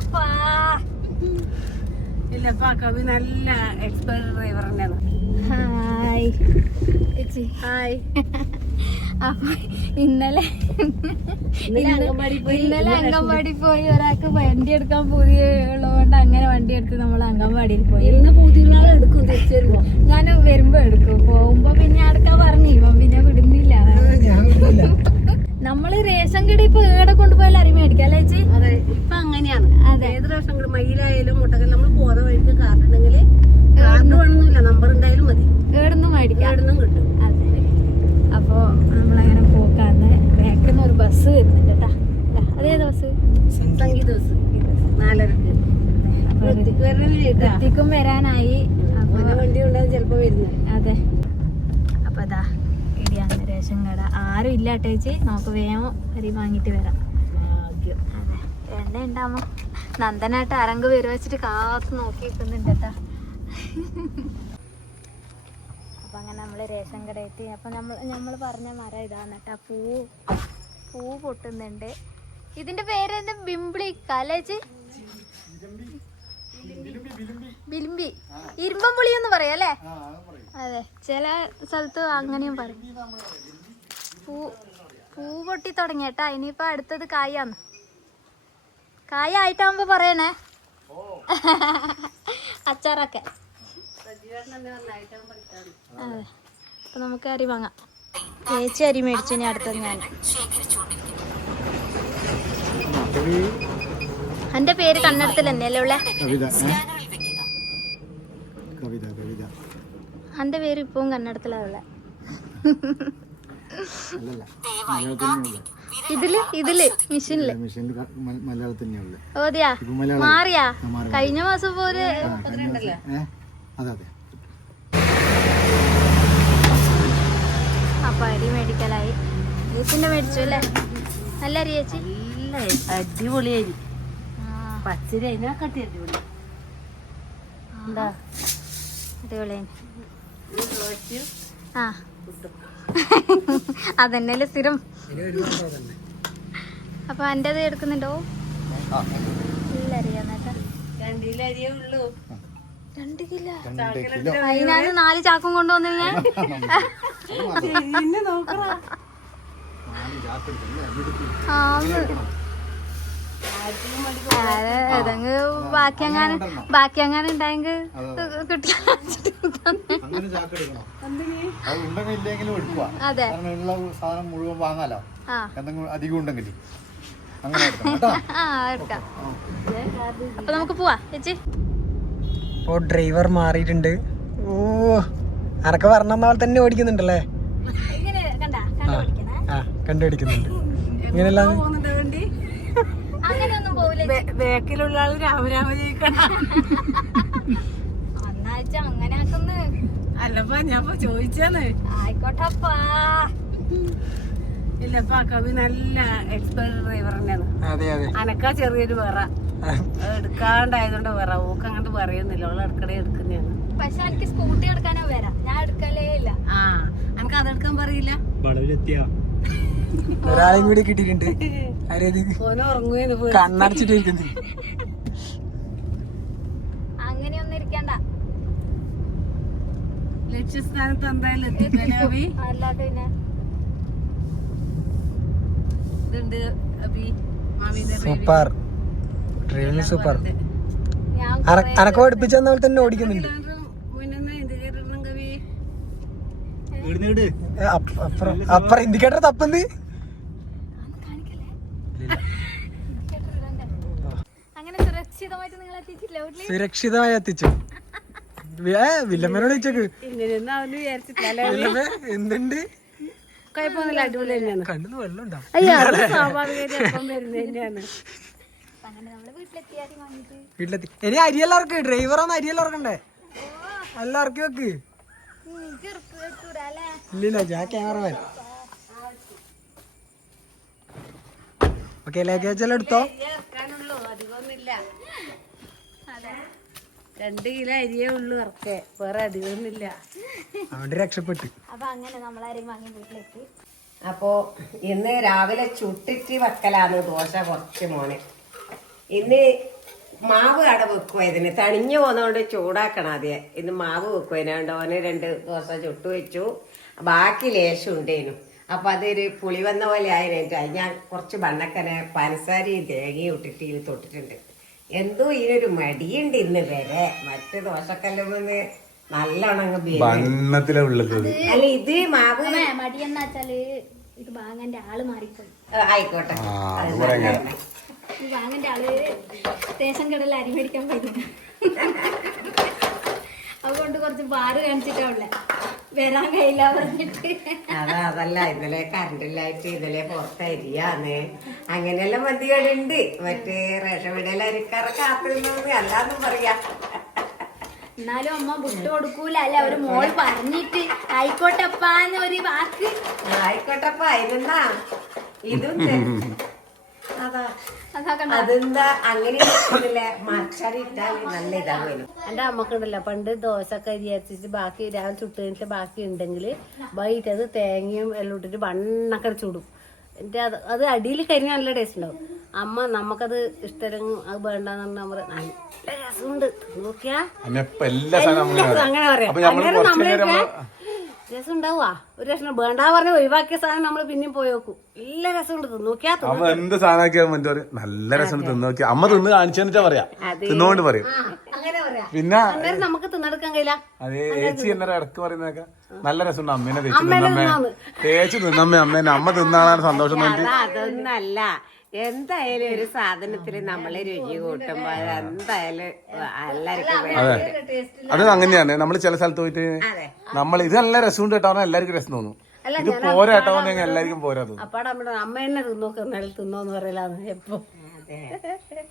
ആയിക്കോട്ടപ്പാ. ഇല്ലപ്പാ കവി നല്ല expert driver തന്നെയാണ്. ഹായ് ചേച്ചി. ഹായ്. അപ്പൊ ഇന്നലെ അംഗൻവാടി പോയി ഒരാൾക്ക് വണ്ടി എടുക്കാൻ പൂതി ഉള്ളതുകൊണ്ട് അങ്ങനെ വണ്ടി എടുത്ത് നമ്മൾ അംഗൻവാടിയിൽ പോയി. ഇന്ന് പുതിയ എടുക്കും തിരിച്ചു വരുമ്പോ. ഞാൻ വരുമ്പോ എടുക്കും, പോകുമ്പോ പിന്നെ എടുക്കാൻ പറഞ്ഞു. ഇവൻ പിന്നെ വിടുന്നില്ല. നമ്മള് റേഷൻ കട ഇപ്പൊ ഏടെ കൊണ്ടുപോയാലും അരി മേടിക്കാം അല്ലേ ചേച്ചി? അതെ, ഇപ്പൊ അങ്ങനെയാണ്. അതെ, ഏത് റേഷൻ കട മയിലായാലും മുട്ടക്കൽ നമ്മൾ പോകുന്ന വഴിക്ക് കാർഡ് ഉണ്ടെങ്കിൽ കാർഡ് വേണമെന്നില്ല, നമ്പർ ഉണ്ടായാലും മതി, ഏടൊന്നും മേടിക്കാം, ഏടൊന്നും കിട്ടും. അതെ. അപ്പൊ നമ്മളങ്ങനെ പോക്കാന്ന് ബാക്കിന്ന് ഒരു ബസ് വരുന്നുണ്ട് കേട്ടാ. അതേത് ബസ്? സംഗീത ബസ് 4:30. എത്തിക്കും വരാനായി. വണ്ടി ഉണ്ടാകും ചിലപ്പോ വരുന്നത്. അതെ. അപ്പൊ അതാ ഇടിയാണ് റേഷൻ കട. ആരും ഇല്ല ചേച്ചി, നമുക്ക് വേഗം അരി വാങ്ങിട്ട് വരാം. ഭാഗ്യം. അതെ, എണ്ണ ഉണ്ടാമോ? നന്ദനായിട്ട് അരങ്ക് വരുവ വെച്ചിട്ട് കാത്തു നോക്കി നിൽക്കുന്നുണ്ട് കേട്ടാ. അപ്പൊ അങ്ങനെ നമ്മള് റേഷൻ കട എത്തി. അപ്പൊ നമ്മൾ പറഞ്ഞ മരം ഇതാന്ന് കേട്ടാ. പൂ പൊട്ടുന്നുണ്ട്. ഇതിന്റെ പേര് എന്താ? ബിംബിളി കാലേജ്, ബിലിമ്പി, ഇരുമ്പമ്പുളി എന്ന് പറയാം അല്ലേ? അതെ, ചില സ്ഥലത്ത് അങ്ങനെയും പറയും. പൂ പൊട്ടി തുടങ്ങിയട്ടാ. ഇനിയിപ്പോ അടുത്തത് കായാന്ന്. കായ ആയിട്ടാകുമ്പോ പറയണേ. അച്ചാറൊക്കെ. അതെ, അപ്പൊ നമുക്ക് അരി വാങ്ങാം. ചേച്ചി അരി മേടിച്ചു, ഇനി അടുത്തത് ഞാൻ. എന്റെ പേര് കന്നഡത്തിൽ തന്നെയല്ലേ ഉള്ളേ? എന്റെ പേര് ഇപ്പവും കന്നഡത്തിലാ ഉള്ളേ. ഇതില് മിഷനില് ഓതിയാ മാറിയാ? കഴിഞ്ഞ മാസം പോലെ. അപ്പൊ അരി മേടിക്കലായി. ചേച്ചിന്റെ മേടിച്ചു അല്ലേ? നല്ല അരി ചേച്ചി, അടിപൊളി അരി. പച്ചരി അതിനെക്കാട്ടി അടിപൊളി. അടിപൊളി. ആ, അതന്നെയല്ലേ സ്ഥിരം. അപ്പൊ എന്റെ എടുക്കുന്നുണ്ടോ? ഇല്ല അരിയാന്നേട്ടാ. 2 കിലോ അരിയേ ഉള്ളൂ. 2 കിലോ? അതിനാണ് 4 ചാക്കും കൊണ്ടുവന്നു ഞാൻ. ബാക്കി അങ്ങനെ ഉണ്ടായെങ്കിൽ കിട്ടില്ല. അതെ, എടുക്കാം. അപ്പൊ നമുക്ക് പോവാ ചേച്ചി. ഇപ്പൊ ഡ്രൈവർ മാറിയിട്ടുണ്ട്. ഓ, അനക്ക് പറഞ്ഞ പോലെ തന്നെ ഓടിക്കുന്നുണ്ടല്ലേ? കണ്ടുപിടിക്കുന്നുണ്ട്. ഇങ്ങനെയല്ല അങ്ങനെയൊന്നും പോവില്ല. ബേക്കിലുള്ള ആള് രാമരാമ ജയിക്കണം. അങ്ങനെ ആക്കുന്നു. അല്ലപ്പാ ഞാൻ ചോദിച്ചാണ്. ആയിക്കോട്ടപ്പാ. ഇല്ലപ്പാ കവി നല്ല എക്സ്പെർട്ട് ഡ്രൈവർ തന്നെയാണ്. അനക്കാ ചെറിയൊരു വേറ എടുക്കാണ്ടായതുകൊണ്ട് വേറെ ഓക്ക് അങ്ങോട്ട് പറയുന്നില്ല. അവള് എടുക്കടേ എടുക്കുന്നതാണ്. പക്ഷെ എനിക്ക് സ്കൂട്ടി എടുക്കാനോ വരാം, ഞാൻ എടുക്കലേ ഇല്ല. ആ, അനക്ക് അതെടുക്കാൻ പറയില്ല. ഒരാളെയും കൂടി കിട്ടിയിട്ടുണ്ട്. കണ്ണടച്ചിട്ട് ഇരിക്കുന്നു. അങ്ങനെയൊന്നും ഇരിക്കണ്ട. ലക്ഷ്യസ്ഥാനത്ത് എന്തായാലും എത്തിക്കലി. അല്ലാതെ പിന്നെ ഇതുണ്ട് അബി മാമീന്റെ സൂപ്പർ ഡ്രൈവിംഗ് സൂപ്പർ. അനക്ക് പഠിപ്പിച്ച പോലെ തന്നെ ഓടിക്കുന്നുണ്ട്. അപ്പുറം ഇൻഡിക്കേറ്റർ തപ്പുന്നത്. സുരക്ഷിതമായി എത്തിച്ചു. വില്ലമ്മനോട് ചോദിച്ചോക്ക്. എന്തുണ്ട്? കുഴപ്പമൊന്നുമില്ല, അടിപൊളി തന്നെയാണ്. കണ്ണു വെള്ളം ഉണ്ടാവും. വീട്ടിലെത്തി. ഇനി അരിയെല്ലാർക്ക് ഡ്രൈവറാന്ന് അരിയെല്ലാർക്കണ്ടേ? എല്ലാവർക്കും വെക്ക്. ഇല്ലില്ല, ഞാൻ ക്യാമറമാൻ. ഓക്കെ, ലഗേജ് എല്ലാം എടുത്തോ. 2 കിലോ അരിയേ ഉള്ളൂ ഇറക്കെ, വേറെ അധികമൊന്നുമില്ല. അവിടെ രക്ഷപ്പെട്ടു. അപ്പൊ അങ്ങനെ നമ്മളാരെയും വാങ്ങി വീട്ടിലെത്തി. അപ്പോ ഇന്ന് രാവിലെ ചുട്ടിട്ട് വെക്കലാന്ന് ദോശ കുറച്ച് മോനെ. ഇന്ന് മാവ് അവിടെ വെക്കുക ഇതിന് തണിഞ്ഞു പോകുന്നതുകൊണ്ട് ചൂടാക്കണം ആദ്യം ഇന്ന് മാവ് വെക്കുക ഇതിനാണ്ട് ഓന് 2 ദോശ ചുട്ടു വെച്ചു ബാക്കി ലേശം ഉണ്ടേനു അപ്പൊ അതൊരു പുളി വന്ന പോലെ ആയിട്ട് ഞാൻ കുറച്ച് ബണ്ണക്കനെ പനസാരയും തേങ്ങയും ഇട്ടിട്ട് ഇതിൽ തൊട്ടിട്ടുണ്ട് എന്തോ ഇതിനൊരു മടിയുണ്ട് ഇന്ന് വരെ മറ്റ് ദോശക്കല്ലുമെന്ന് നല്ലോണം അല്ല ഇത് മാവ് മടിയെന്ന് വെച്ചാല് ഇത് വാങ്ങന്റെ ആള് മാറിപ്പോയി ആയിക്കോട്ടെ ഈ വാങ്ങന്റെ ആള് റേഷൻ കടയിൽ അരി മേടിക്കാൻ പോയിരുന്നു അതുകൊണ്ട് കുറച്ച് ബാറ് കാണിച്ചിട്ടാവില്ല വരാൻ കഴിയില്ല പറഞ്ഞിട്ട് അതല്ല ഇന്നലെ കറണ്ടില്ലായിട്ട് ഇന്നലെ പുറത്തരിയാന്ന് അങ്ങനെയെല്ലാം മതികളുണ്ട് മറ്റേ റേഷൻ വീടിലെ അരിക്കാരെ കാത്തിരുന്നു അല്ലാന്നും പറയാ എന്നാലും അമ്മ വിട്ടു കൊടുക്കൂല അല്ല ഒരു മോൾ പറഞ്ഞിട്ട് ആയിക്കോട്ടപ്പാന്ന് ഒരു വാക്ക് ആയിക്കോട്ടപ്പ അതിനെന്താ ഇതും അതെന്താ അങ്ങനെ മറച്ചാറിട്ടാൽ നല്ല ഇതാകുമല്ലോ എന്റെ അമ്മക്കുണ്ടല്ലോ പണ്ട് ദോശയൊക്കെ വിചാരിച്ചിട്ട് ബാക്കി രാവിലെ ചുട്ട് കഴിഞ്ഞിട്ട് ബാക്കി ഉണ്ടെങ്കിൽ വൈകിട്ട് അത് തേങ്ങയും എല്ലാം ഇട്ടിട്ട് വണ്ണൊക്കെ ചുടും എന്നിട്ട് അത് അടിയിൽ കരിഞ്ഞ നല്ല ടേസ്റ്റ് ഉണ്ടാവും അമ്മ നമുക്കത് ഇഷ്ടം അത് വേണ്ടെന്ന് പറഞ്ഞാൽ നല്ല രസമുണ്ട് നോക്കിയാ അങ്ങനെ പറയാം രസം ഉണ്ടാവുക ഒരു രസം വേണ്ടാ പറഞ്ഞ ഒഴിവാക്കിയ സാധനം നമ്മള് പിന്നെയും പോയി നോക്കും നല്ല രസമുണ്ട് തിന്നോക്കിയാ എന്ത് സാധനം നല്ല രസം തിന്നോക്കിയാ അമ്മ തിന്ന് കാണിച്ചാ പറയാ തിന്നോണ്ട് പറയും അങ്ങനെ പറയാം പിന്നെ നമുക്ക് തിന്നെടുക്കാൻ കഴിയില്ല അതെ ചേച്ചി എന്നൊരു ഇടക്ക് പറയുന്നതൊക്കെ നല്ല രസമുണ്ട് അമ്മേനെ തേച്ച് തിന്നമ്മേ തേച്ച് തിന്നമ്മേ അമ്മേനെ അമ്മ തിന്നാണ് സന്തോഷം അതൊന്നല്ല എന്തായാലും ഒരു സാധനത്തിന് നമ്മള് രുചി കൂട്ടുമ്പോ എന്തായാലും എല്ലാവർക്കും അത് അങ്ങനെയാണ് നമ്മൾ ചില സ്ഥലത്ത് പോയിട്ട് നമ്മൾ ഇത് നല്ല രസമുണ്ട് കേട്ടോ എല്ലാവർക്കും രസം തോന്നും ഇത് പോരാട്ടോ എല്ലാവർക്കും പോരാ തോന്നും അപ്പാടെ അമ്മ തന്നെ തിന്നോക്ക് എന്നാലും തിന്നോന്ന് പറയലാന്ന് എപ്പോ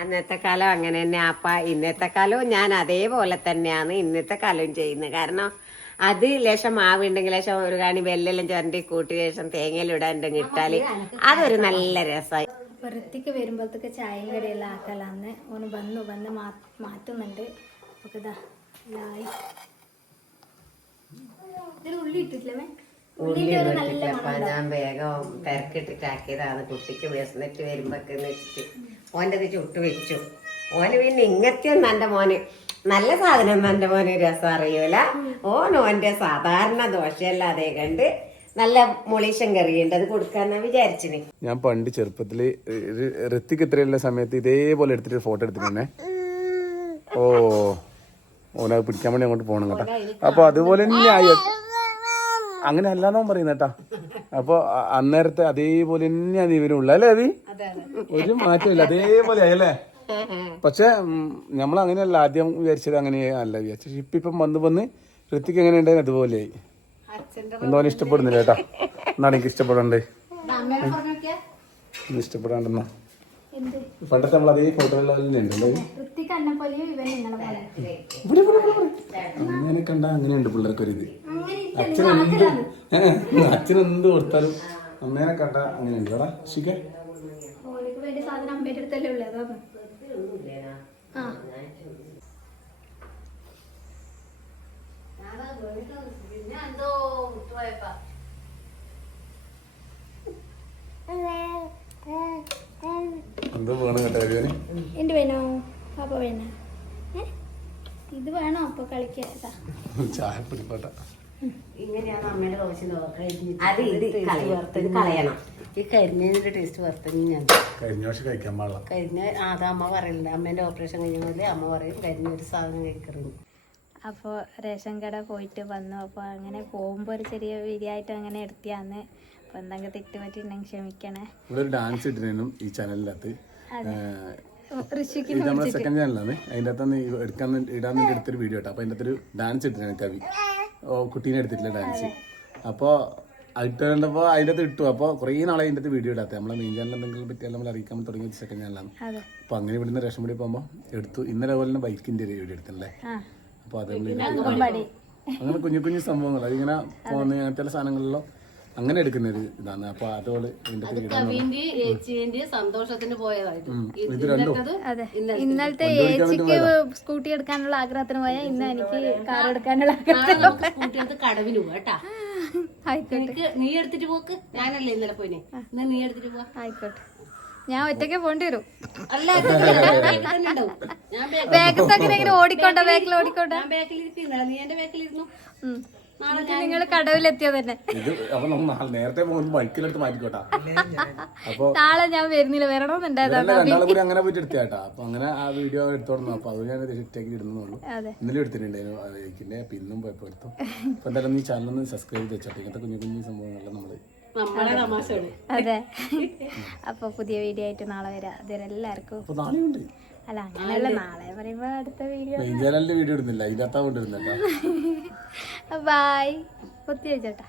അന്നത്തെ കാലം അങ്ങനെ തന്നെ അപ്പ ഇന്നത്തെ കാലവും ഞാൻ അതേപോലെ തന്നെയാണ് ഇന്നത്തെ കാലവും ചെയ്യുന്നത് കാരണം അത് ലേശം മാവുണ്ടെങ്കിൽ ലേശം ഒരു കാണി വെല്ലെല്ലാം ചുരണ്ടി കൂട്ടി ലേശം തേങ്ങയിലും ഇടാണ്ടെങ്കിൽ ഇട്ടാല് അതൊരു നല്ല രസമായി വൃത്തിക്ക് വരുമ്പോഴത്തേക്ക് ചായയും കടിയെല്ലാം ആക്കലാന്ന് ഓന് വന്ന് മാറ്റുന്നുണ്ട് അപ്പൊ ഇതാ ഇതിൽ ഉള്ളി ഇട്ടിട്ടില്ലേ ഞാൻ വേഗം തിരക്കിട്ടിട്ടാക്കിയതാണ് കുട്ടിക്ക് വിശന്നിട്ട് വരുമ്പോക്കെന്ന് വെച്ചിട്ട് ഓൻ്റെ അത് ചുട്ട് വെച്ചു ഓന് പിന്നെ ഇങ്ങനത്തെ ഒന്നും എൻ്റെ മോന് നല്ല സാധനം ഒന്നും എൻ്റെ മോന് രസം അറിയൂല ഓൻ്റെ സാധാരണ ദോശയല്ലാതെ കണ്ട് നല്ല മുളീശം കറിയുണ്ട് അത് കൊടുക്കാന്നാ വിചാരിച്ചിന് ഞാൻ പണ്ട് ചെറുപ്പത്തില് ഋത്തിക്ക് ഇത്രയുള്ള സമയത്ത് ഇതേപോലെ എടുത്തിട്ട് ഫോട്ടോ എടുത്തിട്ടുണ്ടേ ഓനത് പിടിക്കാൻ വേണ്ടി അങ്ങോട്ട് പോകണം കേട്ടോ അപ്പൊ അതുപോലെ തന്നെ ആയി അങ്ങനെ അല്ലാന്നോ പറയുന്നേട്ടാ അപ്പൊ അന്നേരത്തെ അതേപോലെ തന്നെയാണ് ഇവരുള്ള അല്ലേ അതി ഒരു മാറ്റമില്ല അതേപോലെ ആയല്ലേ പക്ഷെ നമ്മൾ അങ്ങനെയല്ല ആദ്യം വിചാരിച്ചത് അങ്ങനെ അല്ല വിചാരിച്ചു ഇപ്പം വന്ന് ഋത്തിക്ക് എങ്ങനെ ഉണ്ടായിരുന്നു അതുപോലെയായി എന്തോ ഇഷ്ടപ്പെടുന്നില്ല കേട്ടാ എന്നാണ് എനിക്ക് ഇഷ്ടപ്പെടണ്ടേ ഇഷ്ടപ്പെടാണ്ടെന്നാ പണ്ടത്തെ നമ്മൾ അതേ ഫോട്ടോയിലുണ്ടല്ലോ അങ്ങനെ കണ്ട അങ്ങനെയുണ്ട് പിള്ളേർക്കൊരിത് അച്ഛനെന്ത് കൊടുത്താലും അമ്മേനെ കണ്ട അങ്ങനെയുണ്ട് കേടാ ശിഖ എന്തോ വേണം കേട്ടോ എന്റെ വേണോ പാപ്പ വേണ ഇത് വേണോ അപ്പൊ കളിക്കാ ചായ പിടിപ്പാട്ട ഇങ്ങനെയാണ് അമ്മയുടെ ദോശ അത് ഇത് കളയണം ഈ കരിഞ്ഞതിന്റെ ടേസ്റ്റ് വറുത്തത് ഞാൻ കഴിഞ്ഞ വർഷം കഴിക്കാൻ പാടില്ല കരിഞ്ഞ അത് അമ്മ പറയില്ല അമ്മേന്റെ ഓപ്പറേഷൻ കഴിഞ്ഞ അമ്മ പറയും കരിഞ്ഞ ഒരു സാധനം കഴിക്കറുണ്ട് അപ്പോൾ റേഷൻ കട പോയിട്ട് വന്നു അപ്പോൾ അങ്ങനെ പോകുമ്പോൾ ഒരു ചെറിയ വിരിയായിട്ട് അങ്ങനെ എടുത്തിയാന്ന് അപ്പോൾ എന്തെങ്കിലും തെറ്റ് പറ്റിയിട്ടുണ്ടെങ്കിൽ ക്ഷമിക്കണേ ഇവിടെ ഒരു ഡാൻസ് ഇട്ടിരുന്നു ഈ ചാനലിനകത്ത് ഋഷിക്ക് ഇത് നമ്മുടെ സെക്കൻഡ് ചാനലാണ് അതിൻ്റെ അകത്ത് ഇടാൻ വേണ്ടി എടുത്തൊരു വീഡിയോ കേട്ടോ അപ്പോൾ അതിൻ്റെ അകത്തൊരു ഡാൻസ് ഇട്ടിരുന്നു കവി കുട്ടീനെ എടുത്തിട്ടില്ല ഡാൻസ് അപ്പോൾ ഇട്ടുകണ്ടപ്പോൾ അതിൻ്റെ അകത്ത് ഇട്ടു അപ്പോൾ കുറേ നാളെ അതിൻ്റെ അകത്ത് വീഡിയോ ഇടാത്ത നമ്മളെ മെയിൻ ചാനൽ എന്തെങ്കിലും പറ്റിയാൽ നമ്മൾ അറിയിക്കാൻ തുടങ്ങിയ സെക്കൻഡ് ചാനലാണ് അപ്പോൾ അങ്ങനെ ഇവിടുന്ന് റേഷൻ പടി പോകുമ്പോൾ എടുത്തു ഇന്നലെ പോലെ തന്നെ ബൈക്കിൻ്റെ ഒരു വീഡിയോ എടുത്തല്ലേ അപ്പോൾ അത് അങ്ങനെ കുഞ്ഞു കുഞ്ഞു സംഭവങ്ങൾ അതിങ്ങനെ പോകുന്ന ചില സാധനങ്ങളിലോ അങ്ങനെ എടുക്കുന്ന ഒരു ഇതാണ് അപ്പൊ അതോട് സന്തോഷത്തിന് ഇത് രണ്ടും ഇന്നലത്തെ ഏച്ചിക്ക് സ്കൂട്ടി എടുക്കാനുള്ള ആഗ്രഹത്തിന് പോയാൽ ഇന്ന് എനിക്ക് കാർ എടുക്കാനുള്ള സ്കൂട്ടി കടവിന് പോവാ ആയിക്കോട്ടെ നീ എടുത്തിട്ട് പോക്ക് ഞാനല്ലേ ഇന്നലെ പോയിനെ നീ എടുത്തിട്ട് പോവാ ആയിക്കോട്ടെ ഞാൻ ഒറ്റയ്ക്ക് പോണ്ടി വരും. അല്ല തന്നെ ഉണ്ടാവും. ഞാൻ ബാഗത്തൊക്കെ ഇങ്ങനെ ഓടിക്കോട്ടെ, ബാക്കിൽ ഓടിക്കോട്ടെ. ബാക്കിലിരിക്കുന്നില്ല, നീ എന്റെ ബാക്കിലിരുന്നു. നിങ്ങൾ കടവിലെത്തിയത് തന്നെ. ഇത് അപ്പൊ നമ്മൾ നേരത്തെ പോകുമ്പോൾ ബൈക്കിലെടുത്ത് മാറ്റിക്കോട്ടാ. അപ്പൊ നാളെ ഞാൻ വരുന്നില്ല, വരണമെന്നുണ്ടായതാണ്. രണ്ടാളും കൂടി അങ്ങനെ പോയിട്ട് എടുത്തേട്ടാ. അപ്പൊ അങ്ങനെ ആ വീഡിയോ എടുത്തോടുന്നു. അപ്പൊ അത് ഞാൻ സെറ്റാക്കി ഇടുന്നുള്ളൂ. ഇന്നലെ എടുത്തിട്ടുണ്ടായിരുന്നു അതിന്റെ പിന്നും പോയപ്പോ എടുത്തു. അപ്പൊ എന്തായാലും നീ ചാനലൊന്ന് സബ്സ്ക്രൈബ് ചെയ്ത് വെച്ചോട്ടെ. ഇങ്ങനത്തെ കുഞ്ഞു കുഞ്ഞു സംഭവങ്ങളെല്ലാം നമ്മളെ തമാശയാണ്. അതെ. അപ്പൊ പുതിയ വീഡിയോ ആയിട്ട് നാളെ വരാം. അതുവരെ എല്ലാവർക്കും അപ്പൊ നാളെയുണ്ട്. അല്ല അങ്ങനെയല്ല, നാളെ പറയുമ്പോ അടുത്ത വീഡിയോ. മെയിൻ ചാനലിന്റെ വീഡിയോ ഇടുന്നില്ല, ഇതിനകത്താ കൊണ്ടിരുന്നല്ലോ. ബൈ. കുത്തി വെച്ചോട്ടാ.